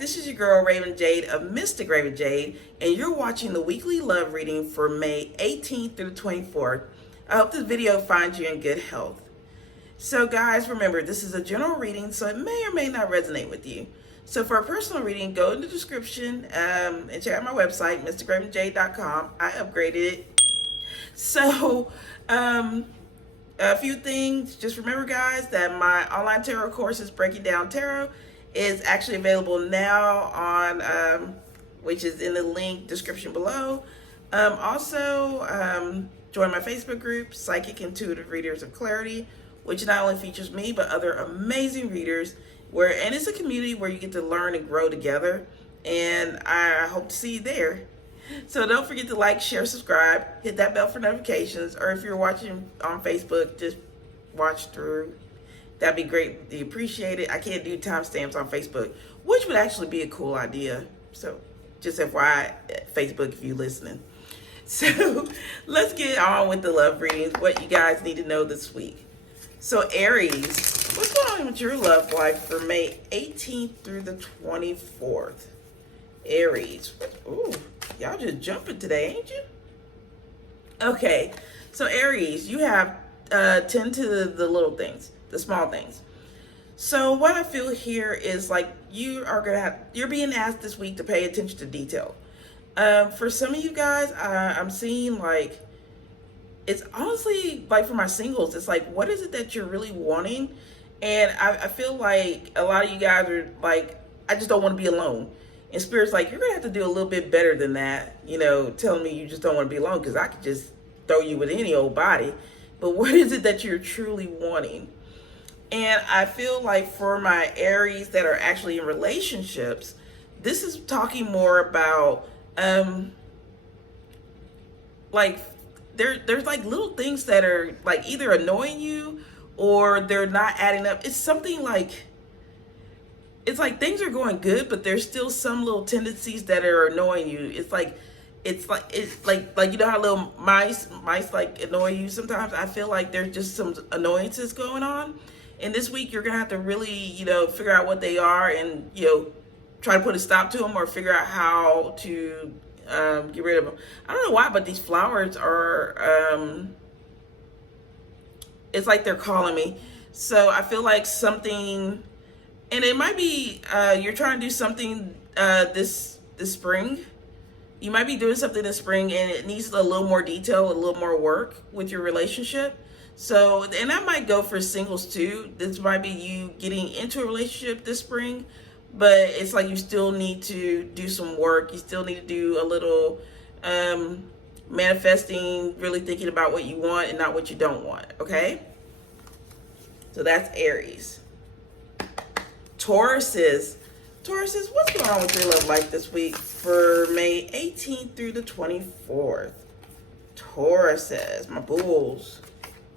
this is your girl Raven Jade of Mystic Raven Jade, and you're watching the weekly love reading for May 18th through the 24th. I hope this video finds you in good health. So guys, remember, this is a general reading, so it may or may not resonate with you. So for a personal reading, go in the description and check out my website, mysticravenjade.com. I upgraded it. So, a few things. Just remember, guys, that my online tarot course is Breaking Down Tarot is actually available now on, which is in the link description below. Also, join my Facebook group, Psychic Intuitive Readers of Clarity, which not only features me, but other amazing readers, and it's a community where you get to learn and grow together. And I hope to see you there. So don't forget to like, share, subscribe, hit that bell for notifications, or if you're watching on Facebook, just watch through. That'd be greatly appreciated. I can't do timestamps on Facebook, which would actually be a cool idea. So just FYI, Facebook, if you're listening. So let's get on with the love readings, what you guys need to know this week. So Aries, what's going on with your love life for May 18th through the 24th? Aries, ooh, y'all just jumping today, ain't you? Okay, so Aries, you have tend to the little things, the small things. So what I feel here is like you're being asked this week to pay attention to detail. For some of you guys, I'm seeing like, it's honestly like for my singles, it's like, what is it that you're really wanting? And I feel like a lot of you guys are like, I just don't want to be alone. And Spirit's like, you're going to have to do a little bit better than that, you know, telling me you just don't want to be alone, because I could just throw you with any old body. But what is it that you're truly wanting? And I feel like for my Aries that are actually in relationships, this is talking more about, like, there's like little things that are like either annoying you or they're not adding up. It's something like, it's like things are going good, but there's still some little tendencies that are annoying you. It's like you know how little mice like annoy you sometimes. I feel like there's just some annoyances going on, and this week you're gonna have to really, you know, figure out what they are and, you know, try to put a stop to them or figure out how to get rid of them. I don't know why, but these flowers are it's like they're calling me. So I feel like something. And it might be you're trying to do something this spring. You might be doing something this spring and it needs a little more detail, a little more work with your relationship. So, and that might go for singles too. This might be you getting into a relationship this spring, but it's like you still need to do some work. You still need to do a little manifesting, really thinking about what you want and not what you don't want, okay? So that's Aries. Tauruses, what's going on with your love life this week for May 18th through the 24th? Tauruses, my bulls.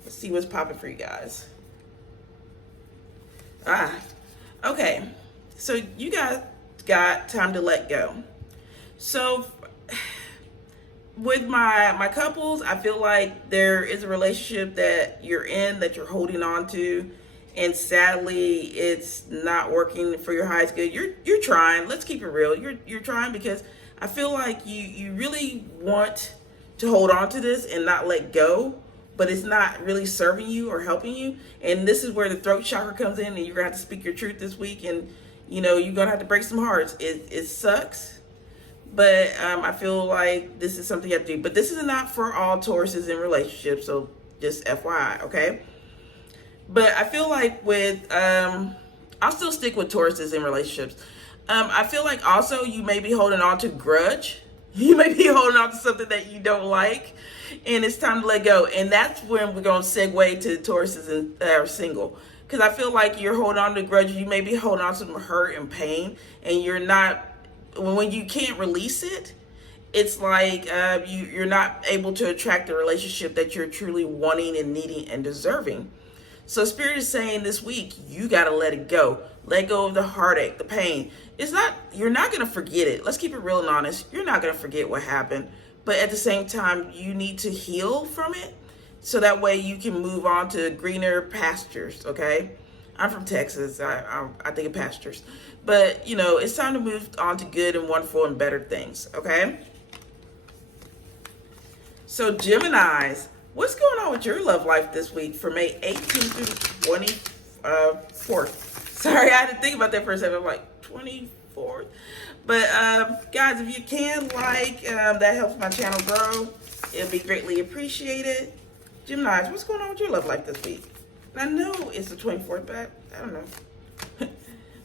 Let's see what's popping for you guys. Okay. So you guys got time to let go. So with my couples, I feel like there is a relationship that you're in, that you're holding on to, and sadly it's not working for your highest good. You're trying. Let's keep it real. You're trying, because I feel like you really want to hold on to this and not let go, but it's not really serving you or helping you. And this is where the throat chakra comes in, and you're gonna have to speak your truth this week. And you know, you're gonna have to break some hearts. It sucks, but I feel like this is something you have to do. But this is not for all Tauruses in relationships, so just FYI, okay? But I feel like with, I'll still stick with Tauruses in relationships. I feel like also you may be holding on to grudge. You may be holding on to something that you don't like, and it's time to let go. And that's when we're going to segue to Tauruses that are single. Because I feel like you're holding on to grudges. You may be holding on to some hurt and pain, and you're not, when you can't release it, it's like you're not able to attract the relationship that you're truly wanting and needing and deserving. So Spirit is saying this week, you got to let it go. Let go of the heartache, the pain. You're not going to forget it. Let's keep it real and honest. You're not going to forget what happened. But at the same time, you need to heal from it, so that way you can move on to greener pastures, okay? I'm from Texas. I think of pastures. But, you know, it's time to move on to good and wonderful and better things, okay? So, Geminis, what's going on with your love life this week for May 18th through the 24th? Sorry, I had to think about that for a second. I'm like, 24th? But, guys, if you can, that helps my channel grow. It'll be greatly appreciated. Geminis, what's going on with your love life this week? I know it's the 24th, but I don't know.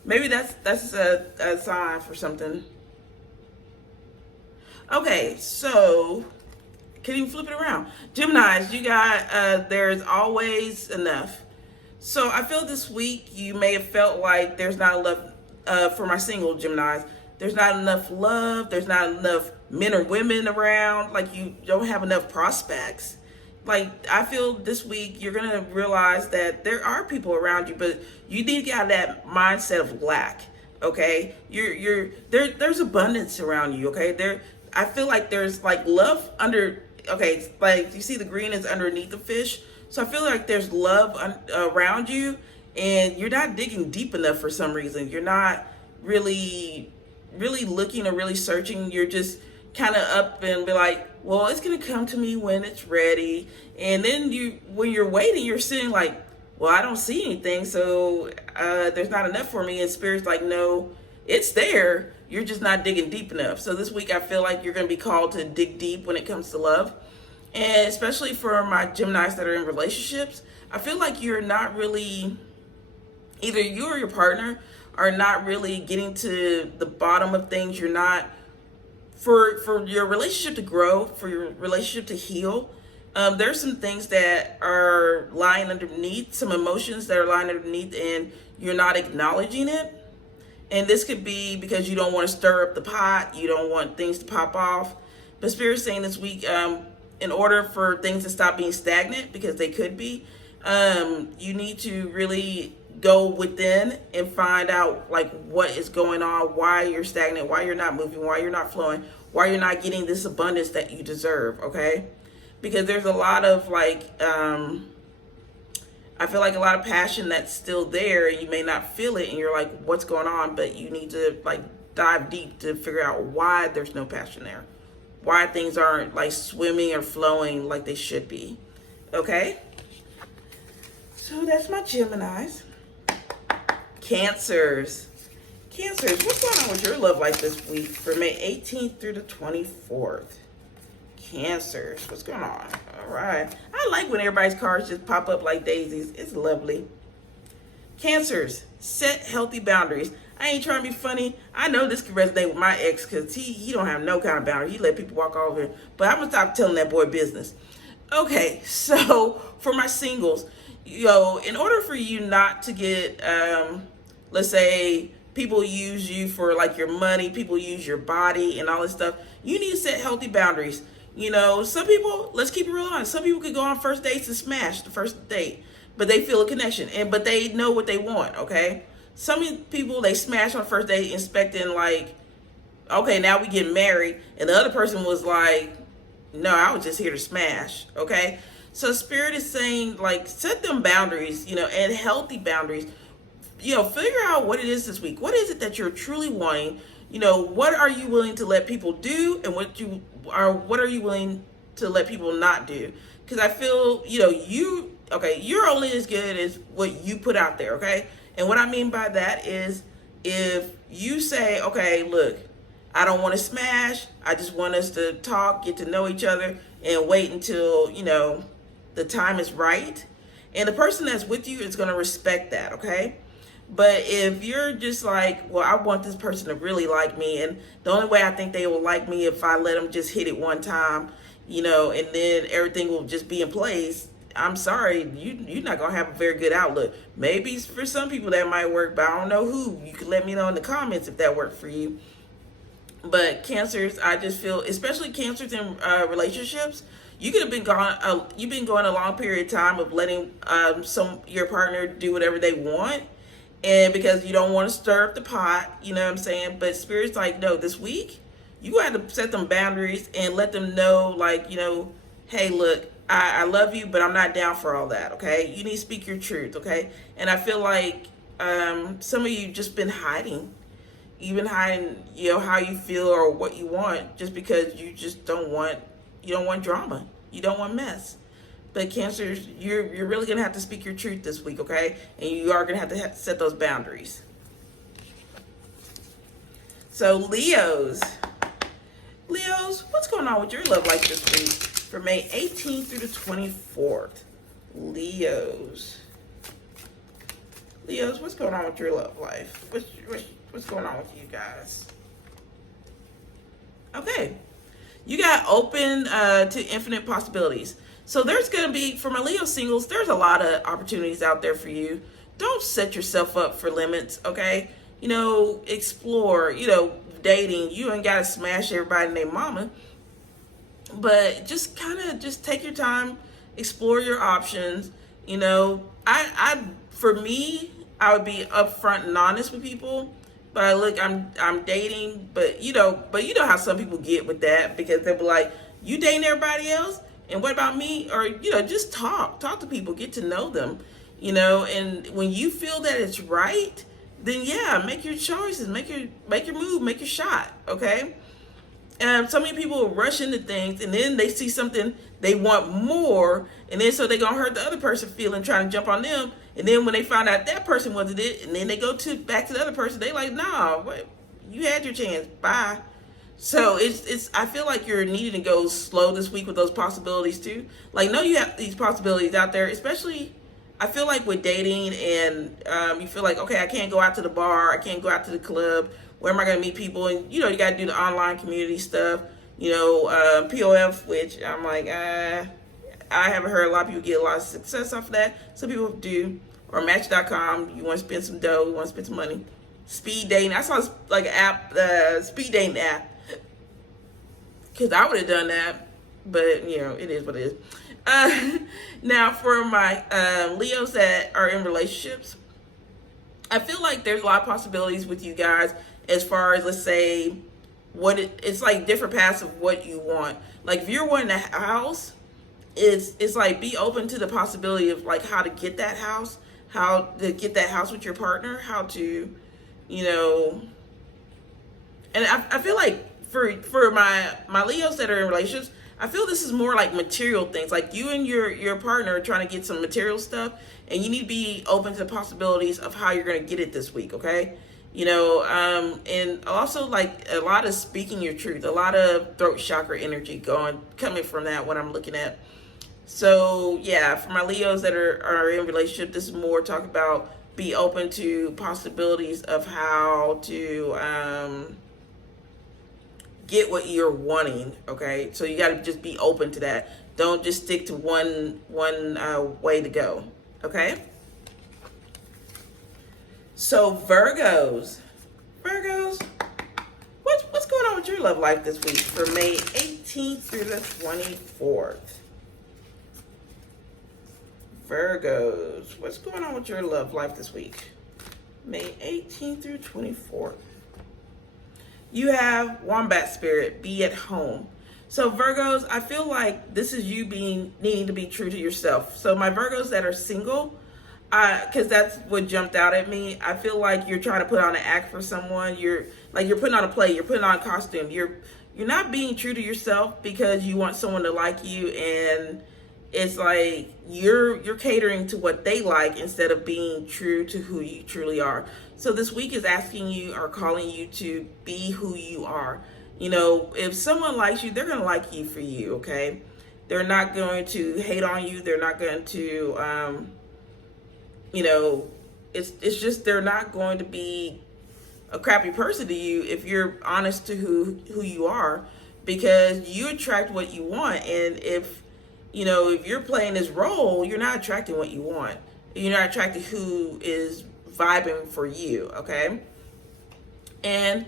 Maybe that's a sign for something. Okay, so can you flip it around? Geminis, you got there's always enough. So I feel this week you may have felt like there's not enough for my single Geminis. There's not enough love. There's not enough men or women around. Like you don't have enough prospects. Like I feel this week you're gonna realize that there are people around you, but you need to get out of that mindset of lack. Okay, there's abundance around you. Okay, I feel like there's like love under. Okay, like you see the green is underneath the fish, so I feel like there's love around you, and you're not digging deep enough for some reason. You're not really looking or really searching. You're just kind of up and be like, well, it's gonna come to me when it's ready. And then when you're waiting, you're sitting like, well, I don't see anything, so there's not enough for me. And Spirit's like, no, it's there. You're just not digging deep enough. So this week I feel like you're gonna be called to dig deep when it comes to love. And especially for my Geminis that are in relationships, I feel like you're not really, either you or your partner are not really getting to the bottom of things. You're not, for your relationship to grow, for your relationship to heal, there's some things that are lying underneath, some emotions that are lying underneath, and you're not acknowledging it. And this could be because you don't want to stir up the pot, you don't want things to pop off. But Spirit's saying this week, in order for things to stop being stagnant, because they could be, you need to really go within and find out like what is going on, why you're stagnant, why you're not moving, why you're not flowing, why you're not getting this abundance that you deserve. Okay, because there's a lot of I feel like a lot of passion that's still there, and you may not feel it, and you're like, what's going on? But you need to like dive deep to figure out why there's no passion there, why things aren't like swimming or flowing like they should be. Okay, so that's my Geminis. Cancers, what's going on with your love life this week for May 18th through the 24th? Cancers, what's going on? All right, I like when everybody's cards just pop up like daisies. It's lovely. Cancers, set healthy boundaries. I ain't trying to be funny. I know this can resonate with my ex because he don't have no kind of boundary. He let people walk all over him. But I'm gonna stop telling that boy business. Okay, so for my singles, in order for you not to get, let's say people use you for like your money, people use your body and all this stuff, you need to set healthy boundaries. Some people, let's keep it real honest, some people could go on first dates and smash the first date, but they feel a connection, but they know what they want. Okay, some people, they smash on first date expecting like, okay, now we get married, and the other person was like, no, I was just here to smash. Okay, so Spirit is saying like set them boundaries, and healthy boundaries. Figure out what it is this week. What is it that you're truly wanting? What are you willing to let people do, and what are you willing to let people not do? Because I feel, you're only as good as what you put out there, okay? And what I mean by that is if you say, okay, look, I don't want to smash, I just want us to talk, get to know each other, and wait until, the time is right. And the person that's with you is going to respect that, okay? But if you're just like, well, I want this person to really like me, and the only way I think they will like me if I let them just hit it one time, and then everything will just be in place, I'm sorry, you're not going to have a very good outlook. Maybe for some people that might work, but I don't know who. You can let me know in the comments if that worked for you. But Cancers, I just feel, especially Cancers in relationships, you could have been gone, you've been going a long period of time of letting your partner do whatever they want. And because you don't want to stir up the pot, you know what I'm saying? But Spirit's like, no, this week, you have to set them boundaries and let them know, like, hey, look, I love you, but I'm not down for all that, okay? You need to speak your truth, okay? And I feel like some of you just been hiding. You've been hiding, how you feel or what you want, just because you just don't want drama. You don't want mess. But Cancers, you're really gonna have to speak your truth this week, okay? And you are gonna have to set those boundaries. So Leos, what's going on with your love life this week for May 18th through the 24th? Leos, what's going on with your love life? What's going on with you guys? Okay, you got open to infinite possibilities. So there's going to be, for my Leo singles, there's a lot of opportunities out there for you. Don't set yourself up for limits, okay? Explore, dating. You ain't got to smash everybody named mama. But just just take your time, explore your options. For me, I would be upfront and honest with people. But look, I'm dating, but you know how some people get with that, because they'll be like, you dating everybody else? And what about me? Or, just talk to people, get to know them, and when you feel that it's right, then yeah, make your choices, make your move, make your shot. Okay. So many people will rush into things, and then they see something they want more, and then so they're gonna hurt the other person feeling, trying to jump on them, and then when they find out that person wasn't it, and then they go back to the other person, they like, nah, what, you had your chance, bye. So it's I feel like you're needing to go slow this week with those possibilities too. Like, know you have these possibilities out there, especially I feel like with dating, and you feel like, okay, I can't go out to the bar, I can't go out to the club. Where am I going to meet people? And, you got to do the online community stuff, POF, which I'm like, I haven't heard a lot of people get a lot of success off of that. Some people do. Or Match.com, you want to spend some dough, you want to spend some money. Speed dating. I saw like an app, speed dating app. Because I would have done that. But, it is what it is. Now, for my Leos that are in relationships, I feel like there's a lot of possibilities with you guys. As far as, let's say, it's like different paths of what you want. Like, if you're wanting a house, it's like, be open to the possibility of like how to get that house, with your partner, how to, and I feel like for my Leos that are in relationships, I feel this is more like material things. Like, you and your partner are trying to get some material stuff, and you need to be open to the possibilities of how you're going to get it this week, okay? And also like a lot of speaking your truth, a lot of throat chakra energy coming from that, what I'm looking at. So yeah, for my Leos that are in relationship, this is more talk about be open to possibilities of how to get what you're wanting, okay? So you got to just be open to that. Don't just stick to one way to go, okay? So Virgos, what's going on with your love life this week for May 18th through the 24th? Virgos, what's going on with your love life this week? May 18th through 24th. You have Wombat Spirit, be at home. So Virgos, I feel like this is you needing to be true to yourself. So my Virgos that are single, because that's what jumped out at me. I feel like you're trying to put on an act for someone. You're putting on a play. You're putting on a costume. You're not being true to yourself because you want someone to like you, and it's like you're catering to what they like instead of being true to who you truly are. So this week is asking you or calling you to be who you are. If someone likes you, they're going to like you for you, okay? They're not going to hate on you. They're not going to it's just they're not going to be a crappy person to you if you're honest to who you are, because you attract what you want. And if you're playing this role, you're not attracting what you want. You're not attracting who is vibing for you, okay? And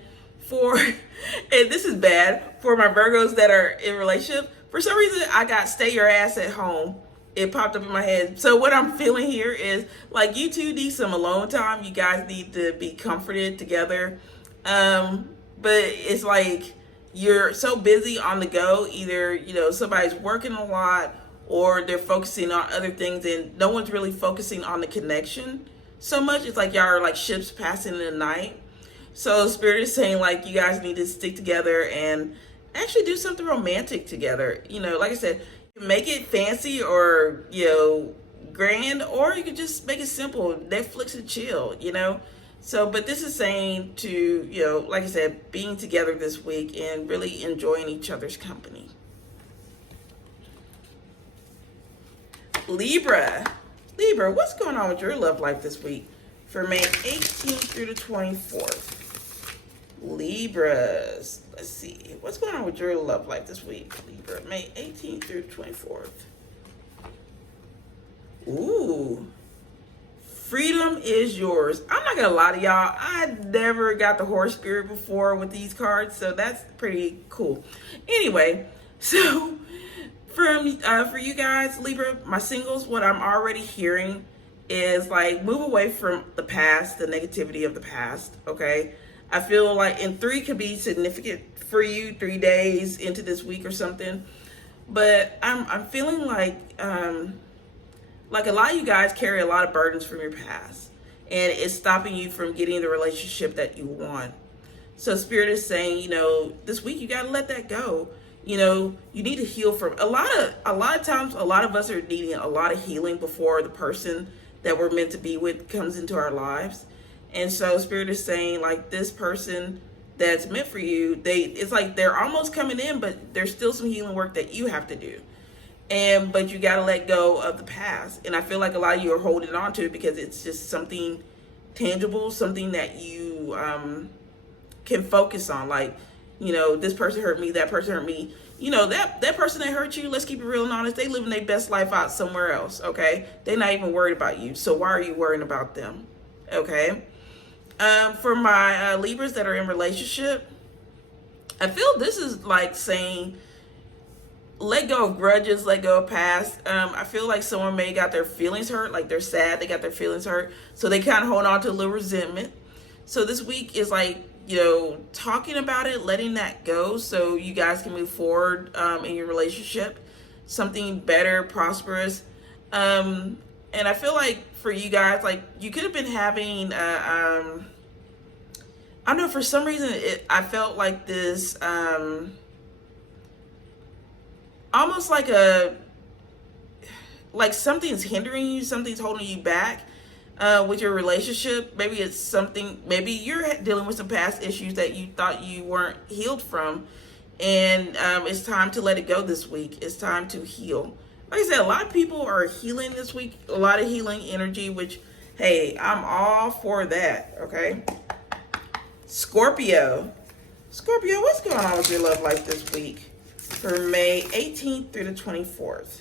and this is bad for my Virgos that are in relationship. For some reason, I got stay your ass at home. It popped up in my head. So what I'm feeling here is like you two need some alone time. You guys need to be comforted together. But it's like you're so busy on the go. Either, somebody's working a lot, or they're focusing on other things and no one's really focusing on the connection so much. It's like y'all are like ships passing in the night. So Spirit is saying like you guys need to stick together and actually do something romantic together. You know, like I said, make it fancy or, you know, grand, or you could just make it simple, Netflix and chill, you know. So, but this is saying to, you know, like I said, being together this week and really enjoying each other's company. Libra, what's going on with your love life this week for May 18th through the 24th? Libras, let's see, what's going on with your love life this week, Libra, May 18th through the 24th? Ooh, freedom is yours. I'm not gonna lie to y'all, I never got the horse spirit before with these cards, so that's pretty cool. Anyway, so for you guys, Libra, my singles, what I'm already hearing is like move away from the past, the negativity of the past, okay? I feel like, and 3 could be significant for you, 3 days into this week or something. But I'm feeling like a lot of you guys carry a lot of burdens from your past, and it's stopping you from getting the relationship that you want. So Spirit is saying, you know, this week you got to let that go. You know, you need to heal from a lot of times. A lot of us are needing a lot of healing before the person that we're meant to be with comes into our lives. And so Spirit is saying like this person that's meant for you, it's like they're almost coming in, but there's still some healing work that you have to do. But you got to let go of the past. And I feel like a lot of you are holding on to it because it's just something tangible, something that you can focus on. Like, you know, this person hurt me, that person hurt me. You know, that person that hurt you, let's keep it real and honest, they living their best life out somewhere else, okay? They're not even worried about you. So why are you worrying about them, okay? For my Libras that are in relationship, I feel this is like saying, let go of grudges, let go of past. I feel like someone may got their feelings hurt, like they're sad, they got their feelings hurt. So they kind of hold on to a little resentment. So this week is like, you know, talking about it, letting that go so you guys can move forward in your relationship, something better, prosperous. And I feel like for you guys, like you could have been having, I don't know, for some reason, I felt like this, almost like something's hindering you, something's holding you back with your relationship. Maybe it's something, maybe you're dealing with some past issues that you thought you weren't healed from, and it's time to let it go this week. It's time to heal. Like I said, a lot of people are healing this week, a lot of healing energy, which, hey, I'm all for that, okay? Scorpio, what's going on with your love life this week for May 18th through the 24th?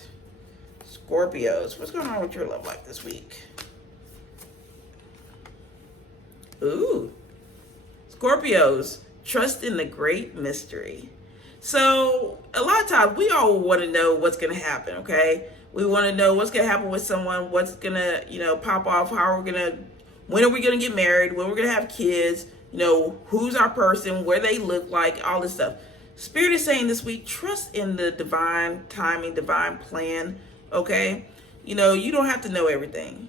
Scorpios, what's going on with your love life this week? Ooh, Scorpios, trust in the great mystery. So a lot of times we all want to know what's going to happen, okay? We want to know what's going to happen with someone, what's going to, you know, pop off, when are we going to get married, when we're going to have kids, you know, who's our person, where they look like, all this stuff. Spirit is saying this week, trust in the divine timing, divine plan, okay? You know, you don't have to know everything.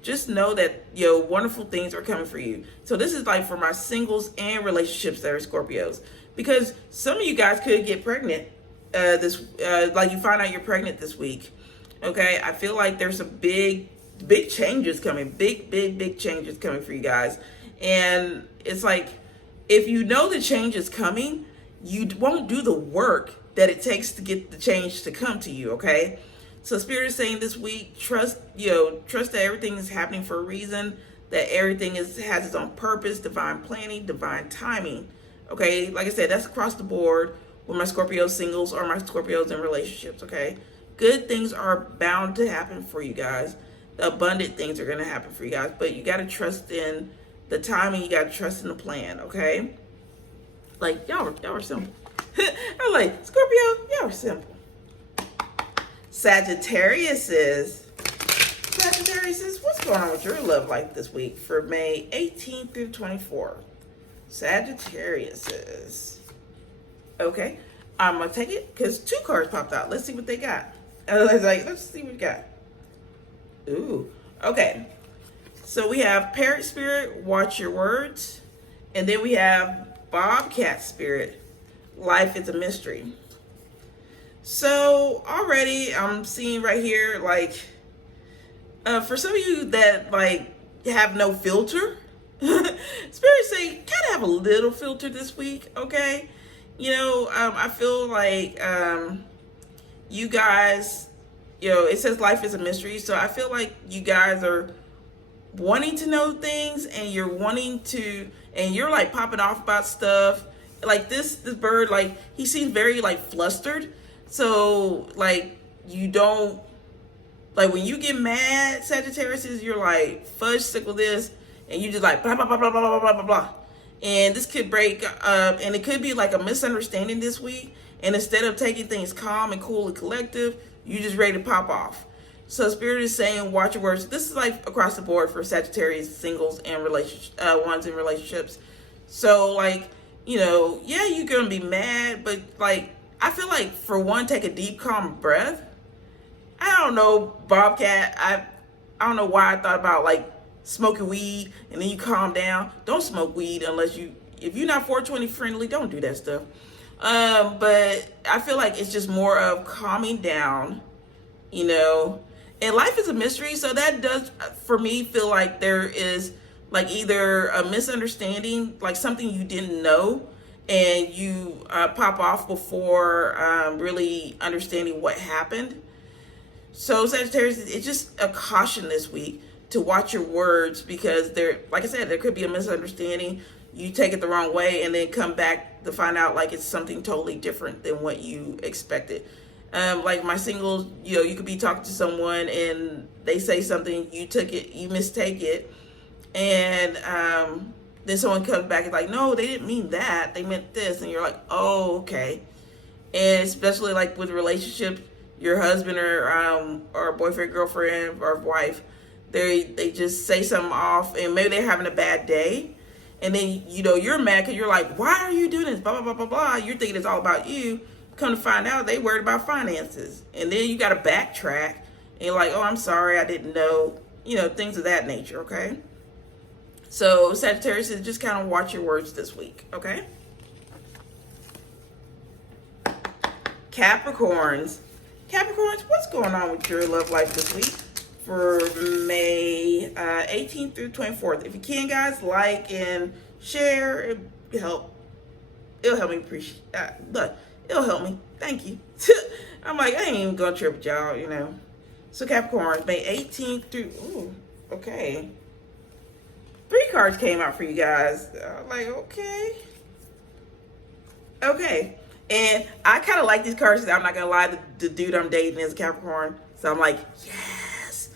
Just know that, you know, wonderful things are coming for you. So this is like for my singles and relationships that are Scorpios. Because some of you guys could get pregnant like you find out you're pregnant this week, okay? I feel like there's some big changes coming, big changes coming for you guys. And it's like, if you know the change is coming, you won't do the work that it takes to get the change to come to you, okay? So Spirit is saying this week, trust that everything is happening for a reason, that everything has its own purpose, divine planning, divine timing, okay? Like I said, that's across the board with my Scorpio singles or my Scorpios in relationships, okay? Good things are bound to happen for you guys. The abundant things are going to happen for you guys, but you got to trust in the timing, you got to trust in the plan, okay? Like, y'all are simple. I'm like, Scorpio, y'all are simple. Sagittarius, what's going on with your love life this week for May 18th through 24th? Sagittarius. Okay, I'm going to take it because 2 cards popped out. Let's see what they got. I was like, let's see what we got. Ooh, okay. So we have Parrot Spirit, watch your words. And then we have Bobcat Spirit, life is a mystery. So already I'm seeing right here, like, for some of you that like have no filter, Spirit say kind of have a little filter this week, okay? You know, I feel like you guys, you know, it says life is a mystery, so I feel like you guys are wanting to know things, and you're wanting to, and you're like popping off about stuff. Like this bird, like he seems very like flustered. So like you don't, like when you get mad, Sagittarius, you're like fudge sickle this, and you just like blah blah blah blah blah blah blah blah. And this could break up, and it could be like a misunderstanding this week. And instead of taking things calm and cool and collective, you just ready to pop off. So Spirit is saying, watch your words. This is like across the board for Sagittarius singles and ones in relationships. So like, you know, yeah, you're gonna be mad, but like I feel like for one, take a deep, calm breath. I don't know, Bobcat. I don't know why I thought about like smoking weed and then you calm down. Don't smoke weed unless if you're not 420 friendly, don't do that stuff. But I feel like it's just more of calming down, you know. And life is a mystery, so that does for me feel like there is like either a misunderstanding, like something you didn't know, and you pop off before really understanding what happened. So Sagittarius, it's just a caution this week to watch your words, because there, like I said, there could be a misunderstanding. You take it the wrong way and then come back to find out like it's something totally different than what you expected. Like my singles, you know, you could be talking to someone and they say something, you mistake it, and then someone comes back and like, no, they didn't mean that, they meant this, and you're like, oh, okay. And especially like with relationships, your husband or boyfriend, girlfriend, or wife, they just say something off, and maybe they're having a bad day, and then you know you're mad because you're like, why are you doing this? Blah blah blah blah blah. You're thinking it's all about you. Come to find out, they worried about finances, and then you got to backtrack, and you're like, oh, I'm sorry, I didn't know. You know, things of that nature. Okay. So Sagittarius, is just kind of watch your words this week. Okay. Capricorns, what's going on with your love life this week for May 18th through 24th? If you can, guys, like and share. It'll help me appreciate. It'll help me. Thank you. I'm like, I ain't even gonna trip with y'all, you know. So Capricorns, May 18th through. Ooh, okay. 3 cards came out for you guys. Like, okay. Okay. And I kind of like these cards. I'm not gonna lie, the dude I'm dating is a Capricorn, so I'm like, yes.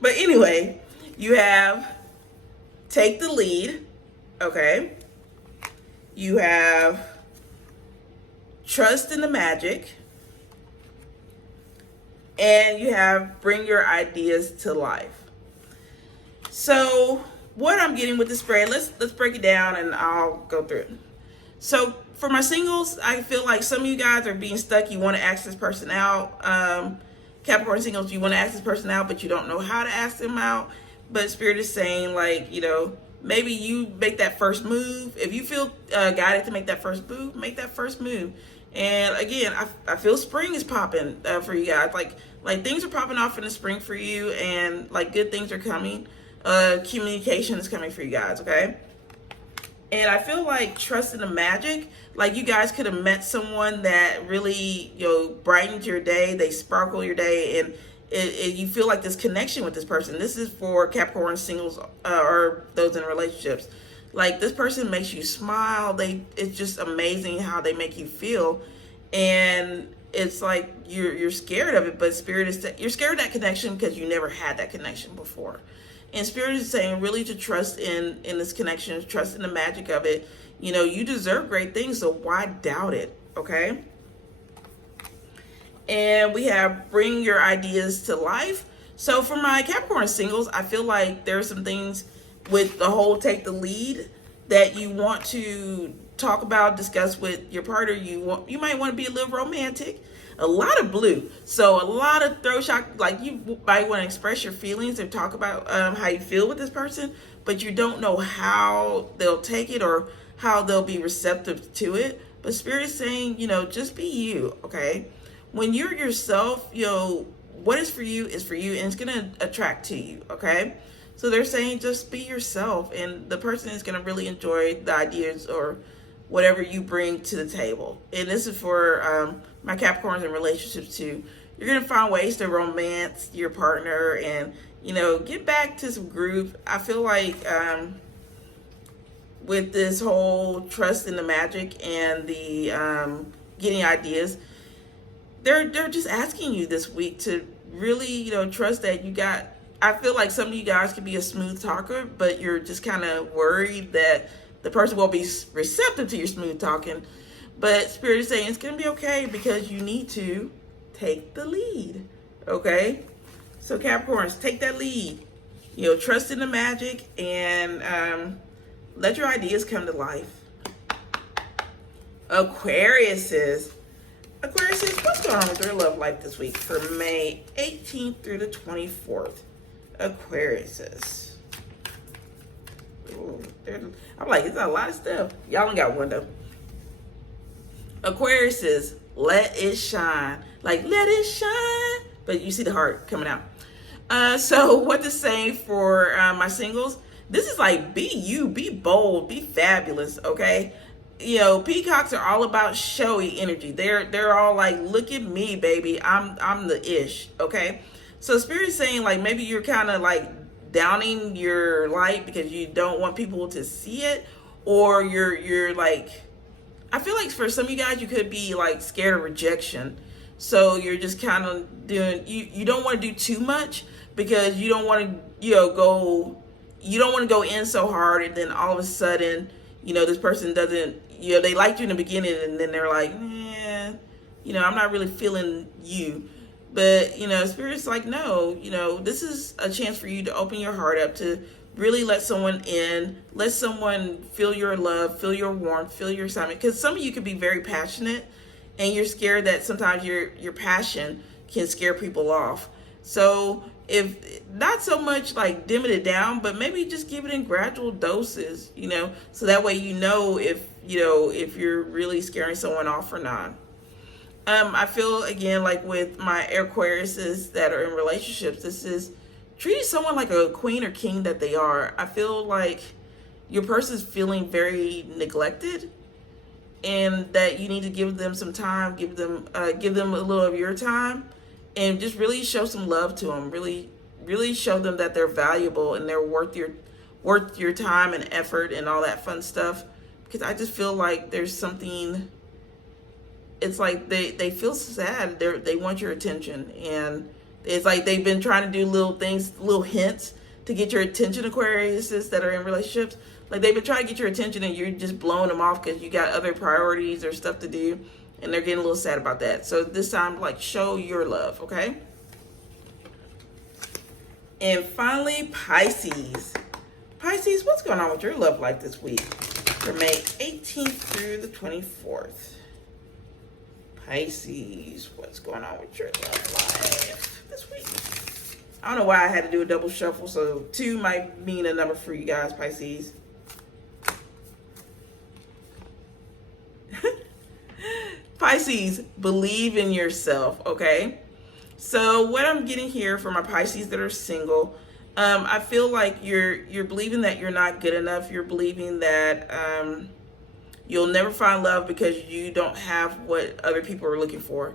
But anyway, you have take the lead. Okay. You have trust in the magic, and you have bring your ideas to life. So what I'm getting with the spread, let's break it down and I'll go through it. So for my singles, I feel like some of you guys are being stuck. You want to ask this person out. Capricorn singles, you want to ask this person out, but you don't know how to ask them out. But Spirit is saying, like, you know, maybe you make that first move. If you feel guided to make that first move, make that first move. And again, I feel spring is popping for you guys. Like things are popping off in the spring for you, and like good things are coming. Communication is coming for you guys, okay? And I feel like trust in the magic. Like you guys could have met someone that really, you know, brightened your day. They sparkle your day, and you feel like this connection with this person. This is for Capricorn singles or those in relationships. Like this person makes you smile. It's just amazing how they make you feel, and it's like you're scared of it. But Spirit is you're scared of that connection because you never had that connection before. And Spirit is saying really to trust in this connection, trust in the magic of it. You know, you deserve great things, so why doubt it, okay? And we have bring your ideas to life. So for my Capricorn singles, I feel like there are some things with the whole take the lead that you want to talk about, discuss with your partner. You might want to be a little romantic. a lot of blue. So a lot of throat shock, like you might want to express your feelings and talk about how you feel with this person, but you don't know how they'll take it or how they'll be receptive to it. But Spirit is saying, just be you, okay? When you're yourself, what is for you, and it's going to attract to you, okay? So they're saying just be yourself, and the person is going to really enjoy the ideas or whatever you bring to the table. And this is for my Capricorns in relationships too. You're going to find ways to romance your partner and, get back to some groove. I feel like with this whole trust in the magic and the getting ideas, they're just asking you this week to really, trust that you got. I feel like some of you guys could be a smooth talker, but you're just kind of worried that the person will be receptive to your smooth talking. But Spirit is saying it's going to be okay because you need to take the lead, okay? So Capricorns, take that lead. Trust in the magic and let your ideas come to life. Aquariuses, what's going on with your love life this week for May 18th through the 24th? Aquariuses. Ooh, I'm like, it's a lot of stuff. Y'all only got one though. Aquariuses, let it shine. Like, let it shine. But you see the heart coming out. So what to say for my singles? This is like, be you, be bold, be fabulous, okay? Peacocks are all about showy energy. They're all like, look at me, baby. I'm the ish, okay? So Spirit is saying like maybe you're kind of like downing your light because you don't want people to see it, or you're like, I feel like for some of you guys you could be like scared of rejection. So you're just kind of doing, you don't want to do too much because you don't want to you don't want to go in so hard and then all of a sudden this person doesn't, they liked you in the beginning and then they're like, I'm not really feeling you. But, Spirit's like, no, this is a chance for you to open your heart up, to really let someone in, let someone feel your love, feel your warmth, feel your excitement. Because some of you could be very passionate and you're scared that sometimes your passion can scare people off. So if not so much like dimming it down, but maybe just give it in gradual doses, so that way if you're really scaring someone off or not. I feel again like with my Aquariuses that are in relationships, this is treating someone like a queen or king that they are. I feel like your person's feeling very neglected, and that you need to give them some time, give them a little of your time, and just really show some love to them. Really show them that they're valuable and they're worth your time and effort and all that fun stuff. Because I just feel like there's something. It's like they feel sad. They want your attention, and it's like they've been trying to do little things, little hints to get your attention. Aquariuses that are in relationships, like they've been trying to get your attention, and you're just blowing them off because you got other priorities or stuff to do, and they're getting a little sad about that. So this time, like, show your love, okay? And finally, Pisces, what's going on with your love life this week for May 18th through the 24th? Pisces, what's going on with your love life this week? I don't know why I had to do a double shuffle, so 2 might mean a number for you guys, Pisces. Pisces, believe in yourself, okay? So what I'm getting here for my Pisces that are single, I feel like you're believing that you're not good enough. You're believing that you'll never find love because you don't have what other people are looking for.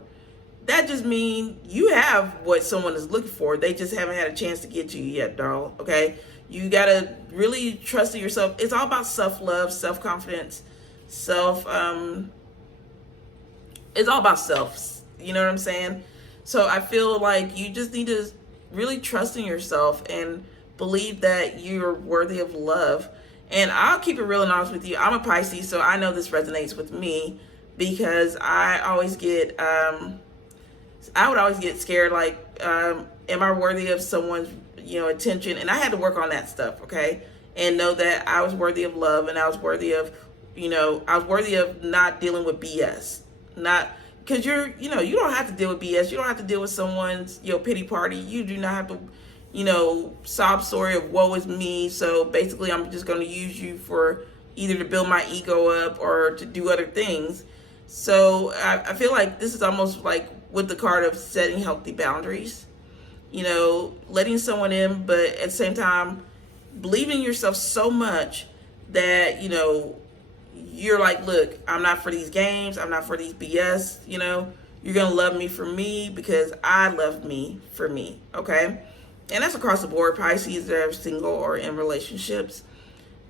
That just means you have what someone is looking for. They just haven't had a chance to get to you yet, darling, okay? You got to really trust in yourself. It's all about self-love, self-confidence, it's all about self. You know what I'm saying? So I feel like you just need to really trust in yourself and believe that you're worthy of love. And I'll keep it real and honest with you. I'm a Pisces, so I know this resonates with me because I always get, I would always get scared, like, am I worthy of someone's, attention? And I had to work on that stuff, okay? And know that I was worthy of love, and I was worthy of, not dealing with BS. Not, because you don't have to deal with BS. You don't have to deal with someone's, pity party. You do not have to, sob story of woe is me. So basically, I'm just going to use you for either to build my ego up or to do other things. So I feel like this is almost like with the card of setting healthy boundaries, letting someone in, but at the same time, believing in yourself so much that, you're like, look, I'm not for these games. I'm not for these BS. You're going to love me for me because I love me for me. Okay. And that's across the board, Pisces that are single or in relationships.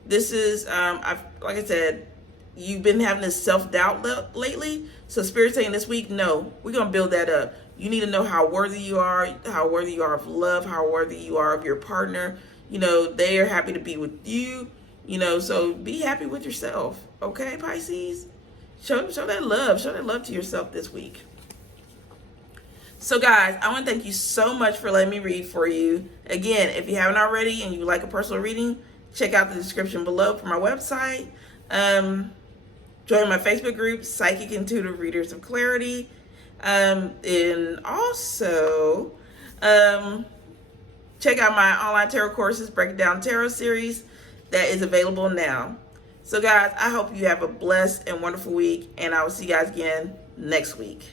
This is, like I said, you've been having this self-doubt lately. So Spirit's saying this week, no, we're going to build that up. You need to know how worthy you are of love, how worthy you are of your partner. They are happy to be with you. So be happy with yourself. Okay, Pisces? Show that love. Show that love to yourself this week. So guys, I want to thank you so much for letting me read for you. Again, if you haven't already and you like a personal reading, check out the description below for my website. Join my Facebook group, Psychic Intuitive Readers of Clarity. And also, check out my online tarot courses, Break It Down Tarot series that is available now. So guys, I hope you have a blessed and wonderful week, and I will see you guys again next week.